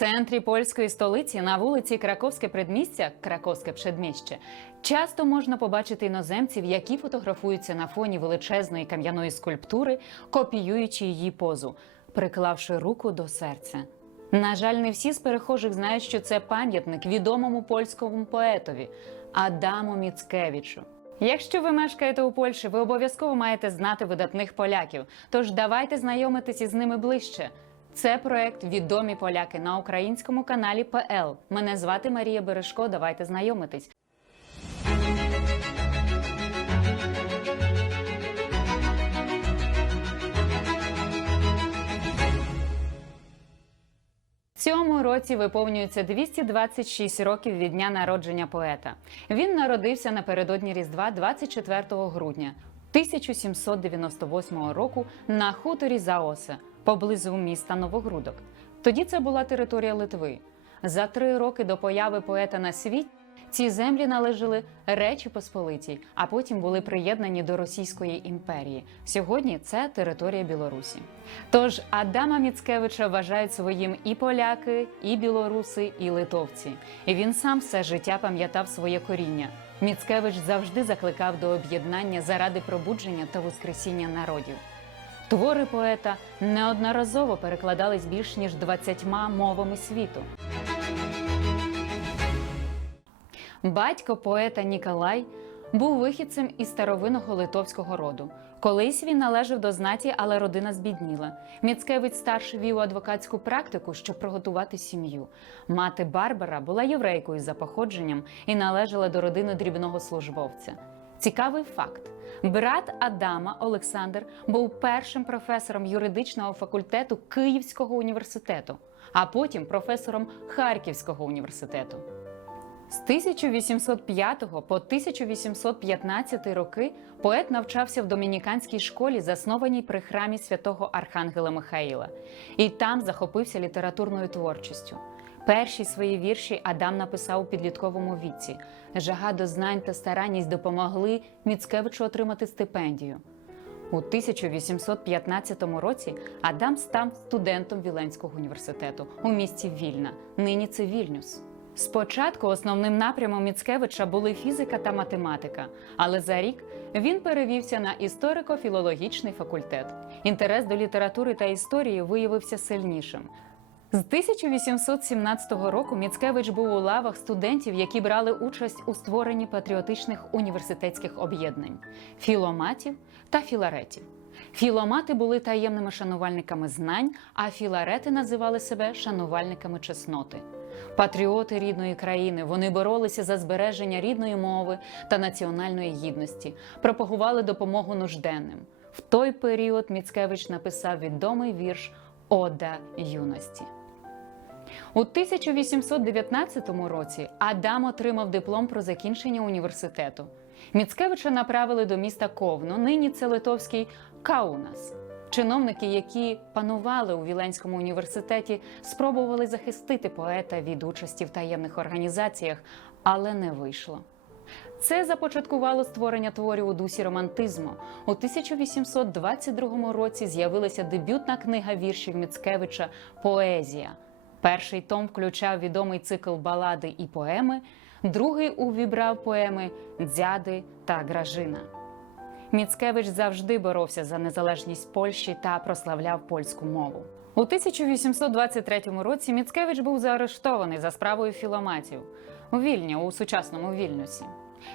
центрі польської столиці на вулиці Краковське предмістя, Краковське Przedміще, часто можна побачити іноземців, які фотографуються на фоні величезної кам'яної скульптури, копіюючи її позу, приклавши руку до серця. На жаль, не всі з перехожих знають, що це пам'ятник відомому польському поетові Адаму Міцкевичу. Якщо ви мешкаєте у Польщі, ви обов'язково маєте знати видатних поляків. Тож давайте знайомитися з ними ближче. Це проект Відомі поляки на українському каналі ПЛ. Мене звати Марія Бережко. Давайте знайомитись. Цьому році виповнюється 226 років від дня народження поета. Він народився напередодні Різдва 24 грудня 1798 року на хуторі Заосе поблизу міста Новогрудок. Тоді це була територія Литви. За три роки до появи поета на світ ці землі належали Речі Посполитій, а потім були приєднані до Російської імперії. Сьогодні це територія Білорусі. Тож Адама Міцкевича вважають своїм і поляки, і білоруси, і литовці. І він сам все життя пам'ятав своє коріння. Міцкевич завжди закликав до об'єднання заради пробудження та воскресіння народів. Твори поета неодноразово перекладались більш ніж 20 мовами світу. Батько поета Ніколай був вихідцем із старовинного литовського роду. Колись він належав до знаті, але родина збідніла. Міцкевич старший вів адвокатську практику, щоб приготувати сім'ю. Мати Барбара була єврейкою за походженням і належала до родини дрібного службовця. Цікавий факт: брат Адама Олександр був першим професором юридичного факультету Київського університету, а потім професором Харківського університету. З 1805 по 1815 роки поет навчався в домініканській школі, заснованій при храмі святого Архангела Михаїла, і там захопився літературною творчістю. Перші свої вірші Адам написав у підлітковому віці. Жага до знань та старанність допомогли Міцкевичу отримати стипендію. У 1815 році Адам став студентом Віленського університету у місті Вільна. Нині це Вільнюс. Спочатку основним напрямом Міцкевича були фізика та математика, але за рік він перевівся на історико-філологічний факультет. Інтерес до літератури та історії виявився сильнішим. З 1817 року Міцкевич був у лавах студентів, які брали участь у створенні патріотичних університетських об'єднань філоматів та філаретів. Філомати були таємними шанувальниками знань, а філарети називали себе шанувальниками чесноти. Патріоти рідної країни вони боролися за збереження рідної мови та національної гідності, пропагували допомогу нужденним. В той період Міцкевич написав відомий вірш Ода юності. У 1819 році Адам отримав диплом про закінчення університету. Міцкевича направили до міста Ковно, нині це литовський Каунас. Чиновники, які панували у Віленському університеті, спробували захистити поета від участі в таємних організаціях, але не вийшло. Це започаткувало створення творів у дусі романтизму. У 1822 році з'явилася дебютна книга віршів Міцкевича Поезія. Перший том включав відомий цикл балади і поеми, другий увібрав поеми Дзяди та Гражина. Міцкевич завжди боровся за незалежність Польщі та прославляв польську мову. У 1823 році Міцкевич був заарештований за справою філоматів у Вільні у сучасному Вільнюсі.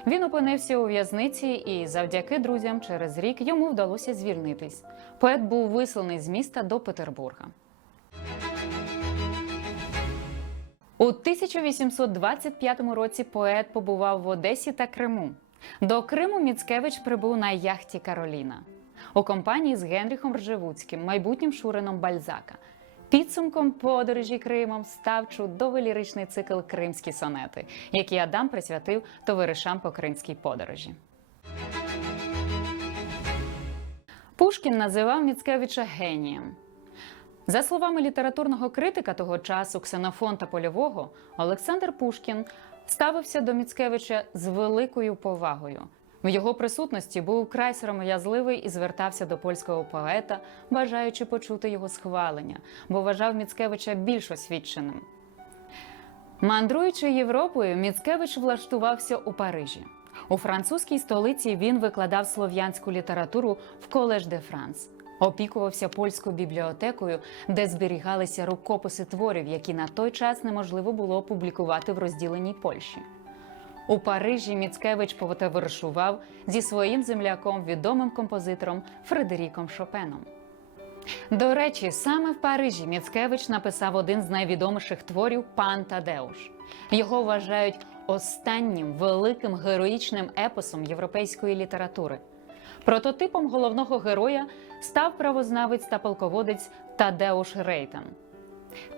Він опинився у в'язниці, і завдяки друзям через рік йому вдалося звільнитись. Поет був висланий з міста до Петербурга. У 1825 році поет побував в Одесі та Криму. До Криму Міцкевич прибув на яхті Кароліна у компанії з Генріхом Ржевуцьким, майбутнім шурином Бальзака. Підсумком подорожі Кримом став чудовий ліричний цикл Кримські сонети, який Адам присвятив товаришам по кримській подорожі. Пушкін називав Міцкевича генієм. За словами літературного критика того часу Ксенофонта Польового, Олександр Пушкін ставився до Міцкевича з великою повагою. В його присутності був край сором'язливий і звертався до польського поета, бажаючи почути його схвалення, бо вважав Міцкевича більш освіченим. Мандруючи Європою, Міцкевич влаштувався у Парижі. У французькій столиці він викладав слов'янську літературу в Колеж де Франс. Опікувався польською бібліотекою, де зберігалися рукописи творів, які на той час неможливо було опублікувати в розділеній Польщі. У Парижі Міцкевич потоваришував зі своїм земляком, відомим композитором Фредеріком Шопеном. До речі, саме в Парижі Міцкевич написав один з найвідоміших творів Пан Тадеуш. Його вважають останнім великим героїчним епосом європейської літератури. Прототипом головного героя став правознавець та полководець Тадеуш Рейтан.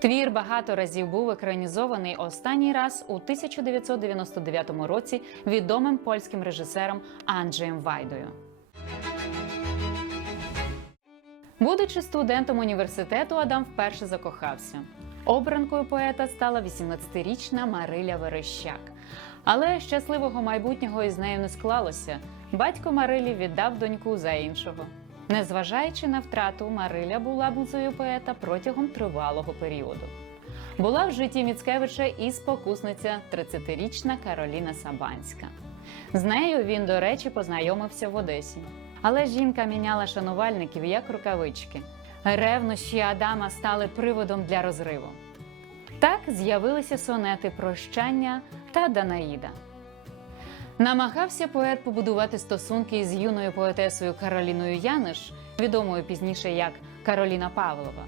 Твір багато разів був екранізований останній раз у 1999 році відомим польським режисером Анджеєм Вайдою. Будучи студентом університету, Адам вперше закохався. Обранкою поета стала 18-річна Мариля Верещак. Але щасливого майбутнього із нею не склалося. Батько Марилі віддав доньку за іншого. Незважаючи на втрату, Мариля була музею поета протягом тривалого періоду. Була в житті Міцкевича і спокусниця 30-річна Кароліна Сабанська. З нею він, до речі, познайомився в Одесі. Але жінка міняла шанувальників як рукавички. Ревнощі Адама стали приводом для розриву. Так з'явилися сонети прощання та Данаїда. Намагався поет побудувати стосунки із юною поетесою Кароліною Яниш, відомою пізніше як Кароліна Павлова.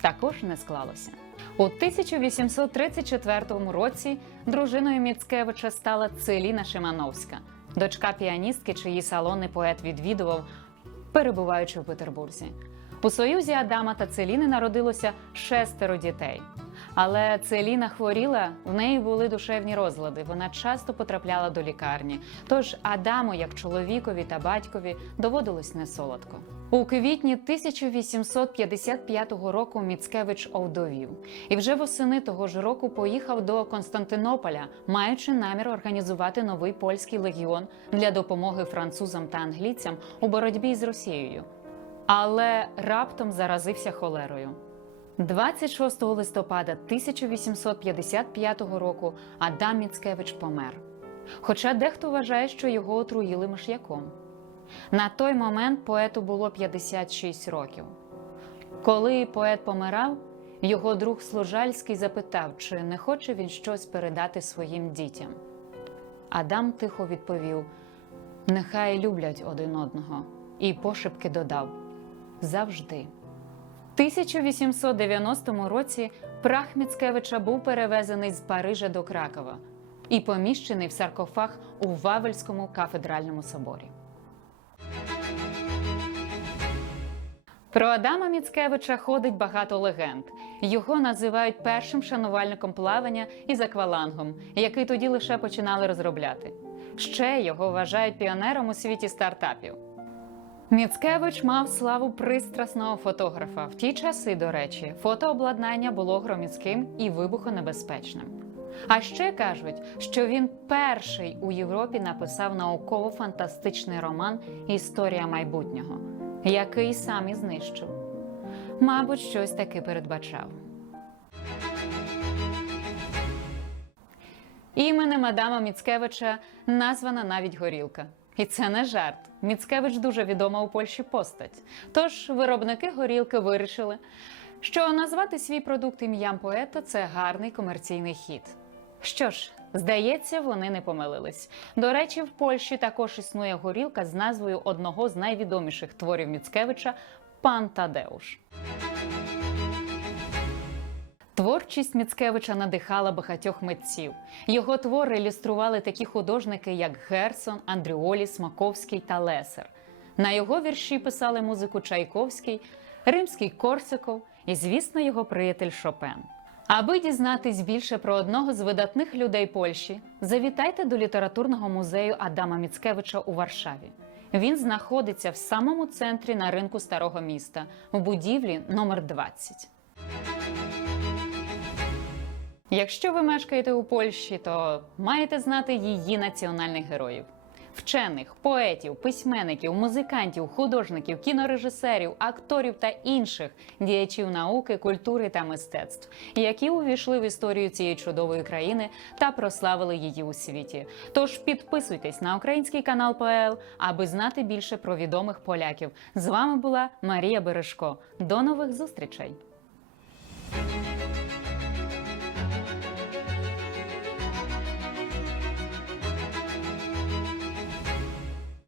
Також не склалося. У 1834 році дружиною Міцкевича стала Целіна Шимановська, дочка піаністки, чиї салони поет відвідував, перебуваючи в Петербурзі. У союзі Адама та Целіни народилося шестеро дітей. Але Целіна хворіла, в неї були душевні розлади. Вона часто потрапляла до лікарні. Тож Адаму, як чоловікові та батькові, доводилось несолодко. У квітні 1855 року Міцкевич овдовів і вже восени того ж року поїхав до Константинополя, маючи намір організувати новий польський легіон для допомоги французам та англійцям у боротьбі з Росією. Але раптом заразився холерою. 26 листопада 1855 року Адам Міцкевич помер. Хоча дехто вважає, що його отруїли миш'яком. На той момент поету було 56 років. Коли поет помирав, його друг Служальський запитав, чи не хоче він щось передати своїм дітям. Адам тихо відповів: Нехай люблять один одного, і пошепки додав завжди. 1890 році прах Міцкевича був перевезений з Парижа до Кракова і поміщений в саркофаг у Вавельському кафедральному соборі. Про Адама Міцкевича ходить багато легенд. Його називають першим шанувальником плавання із аквалангом, який тоді лише починали розробляти. Ще його вважають піонером у світі стартапів. Міцкевич мав славу пристрасного фотографа. В ті часи, до речі, фотообладнання було громіцьким і вибухонебезпечним. А ще кажуть, що він перший у Європі написав науково-фантастичний роман Історія майбутнього, який сам і знищив. Мабуть, щось таки передбачав. Іменем Адама Міцкевича названа навіть горілка. І це не жарт. Міцкевич дуже відома у Польщі постать. Тож виробники горілки вирішили, що назвати свій продукт ім'ям поета це гарний комерційний хід. Що ж, здається, вони не помилились. До речі, в Польщі також існує горілка з назвою одного з найвідоміших творів Міцкевича Пан Тадеуш. Творчість Міцкевича надихала багатьох митців. Його твори ілюстрували такі художники, як Герсон, Андріолі, Смаковський та Лесер. На його вірші писали музику Чайковський, римський Корсаков і, звісно, його приятель Шопен. Аби дізнатись більше про одного з видатних людей Польщі, завітайте до літературного музею Адама Міцкевича у Варшаві. Він знаходиться в самому центрі на ринку старого міста в будівлі номер 20. Якщо ви мешкаєте у Польщі, то маєте знати її національних героїв. вчених, поетів, письменників, музикантів, художників, кінорежисерів, акторів та інших діячів науки, культури та мистецтв, які увійшли в історію цієї чудової країни та прославили її у світі. Тож підписуйтесь на український канал ПЛ, аби знати більше про відомих поляків. З вами була Марія Бережко. До нових зустрічей!